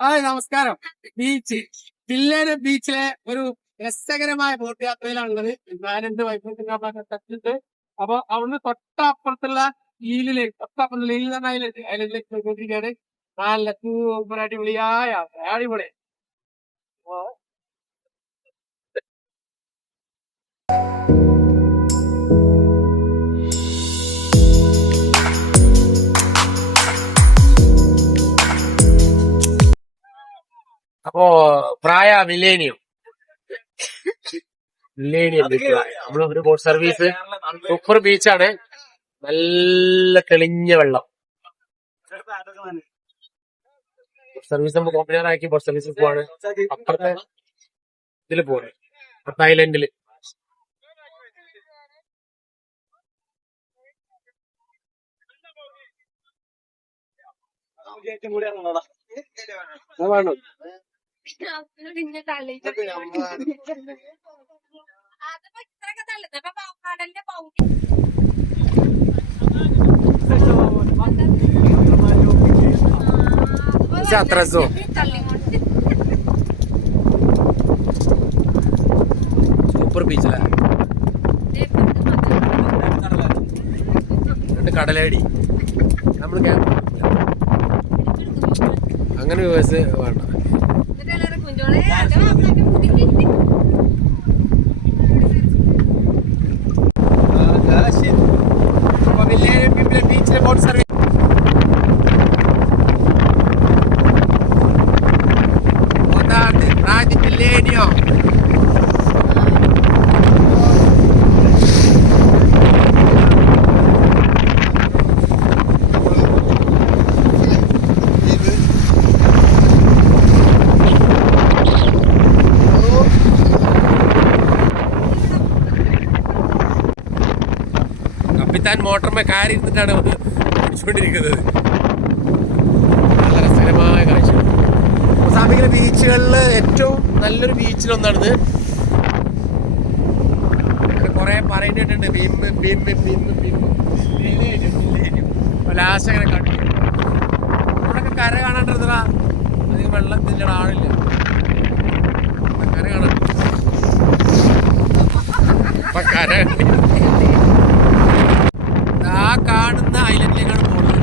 നമസ്കാരം. പില്ലേര് ബീച്ചിലെ ഒരു രസകരമായ ബോട്ട് യാത്രയിലാണുള്ളത്. ഞാൻ എന്റെ വൈഫിന്റെ തട്ടിട്ട് അപ്പൊ അവിടുന്ന് തൊട്ടപ്പുറത്തുള്ള ഈലിലേക്ക് ഐലൻഡിലേക്ക് പോയിക്കൊണ്ടിരിക്കുകയാണ്. നല്ല സൂപ്പർ അടിപൊളിയായ യാത്ര, അടിപൊളി. അപ്പോ പ്രായ മില്ലേനിയം നമ്മള് ഒരു ബോട്ട് സർവീസ്, സൂപ്പർ ബീച്ചാണ്. നല്ല തെളിഞ്ഞ വെള്ളം. സർവീസ് നമ്മൾ കോമ്പനിയാറാക്കി ബോട്ട് സർവീസിൽ പോവാണ്. അപ്പുറത്തെ ഇതില് പോവാണ്, അപ്പുറത്തെ ഐലൻഡില്. വേണം atrasó. സൂപ്പർ ബീച്ചിലാ കടലടി. നമ്മള് ക്യാമ്പ് അങ്ങനെ വേണ്ട. ബീച്ചിലെ ബോട്ട് സർവീസ് Milenio. കപ്പിത്താൻ മോട്ടറിന്മേൽ കയറി ഇരുന്നിട്ടാണ് ഓടിച്ചുകൊണ്ടിരിക്കുന്നത്. നല്ല രസകരമായ കാഴ്ച. മൊസാംബിക്കിലെ ബീച്ചുകളിൽ ഏറ്റവും നല്ലൊരു ബീച്ചിലൊന്നാണിത്. കുറെ പറയുന്നിട്ടുണ്ട് ലാസ്റ്റ് അങ്ങനെ കണ്ടു. ഇവിടൊക്കെ കര കാണാണ്ടിരുന്നതാ, അധികം വെള്ളത്തിൻ്റെ ആളില്ല. കര കാണാൻ കര ആ കാണുന്ന ഐലൻഡിലേക്കാണ് പോകുന്നത്.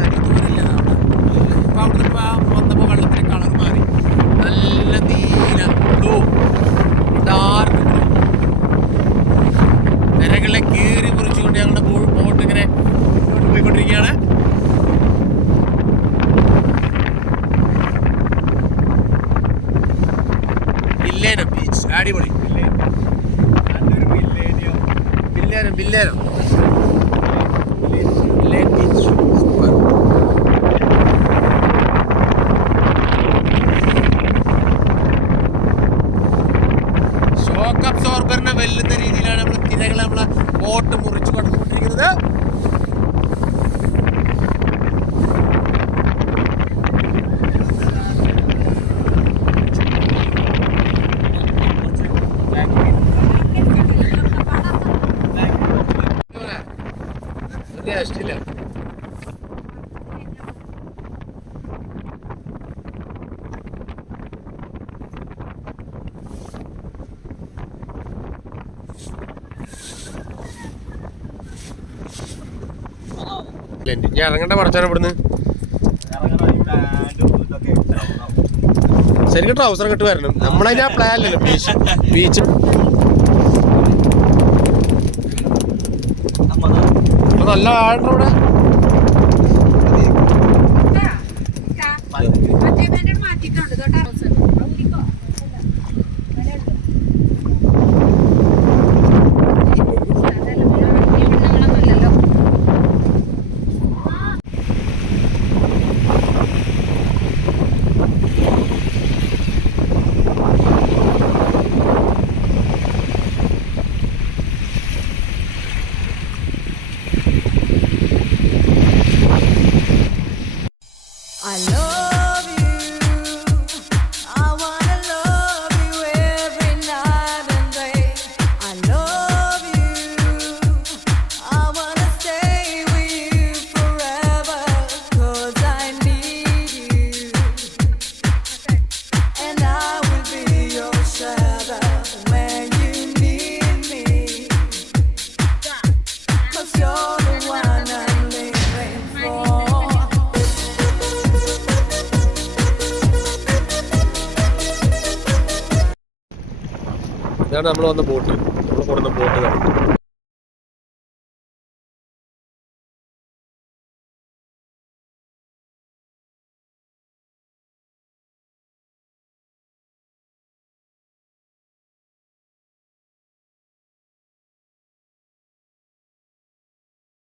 ചരിത്രമില്ല ഇപ്പൊ അവിടുന്ന് വന്നപ്പോ വെള്ളത്തിന്റെ കളർ മാറി, നല്ല നീല ബ്ലൂ, ഡാർക്ക് ബ്ലൂ. നിരകളെ കീറി മുറിച്ചുകൊണ്ട് ഞങ്ങളുടെ ബോട്ട് ഇങ്ങനെ പോയിക്കൊണ്ടിരിക്കുകയാണ്. ബില്ലേനം ബീച്ച് അടിപൊളി. ബില്ലേനം ബീച്ച് സൂപ്പർ. ഷോക്ക് അബ്സോർബറിനെ വെല്ലുന്ന രീതിയിലാണ് നമ്മൾ തിരകളെ നമ്മളെ ബോട്ട് മുറിച്ചു കടന്നുകൊണ്ടിരിക്കുന്നത്. ഇഷ്ടമില്ല. ഞാൻ ഇറങ്ങേണ്ട പറച്ചാണ് ഇവിടുന്ന്. ശരിക്കും ട്രൗസർ കിട്ട് വരണം. നമ്മളതിന് ആ പ്ലാൻ അല്ലല്ലോ ബീച്ച്. അപ്പൊ നല്ല ആളുണ്ട് ഇവിടെ. I love you. ഇതാണ് നമ്മൾ വന്ന ബോട്ട്, നമ്മൾ കൊടുന്ന ബോട്ട് ഇതാണ്.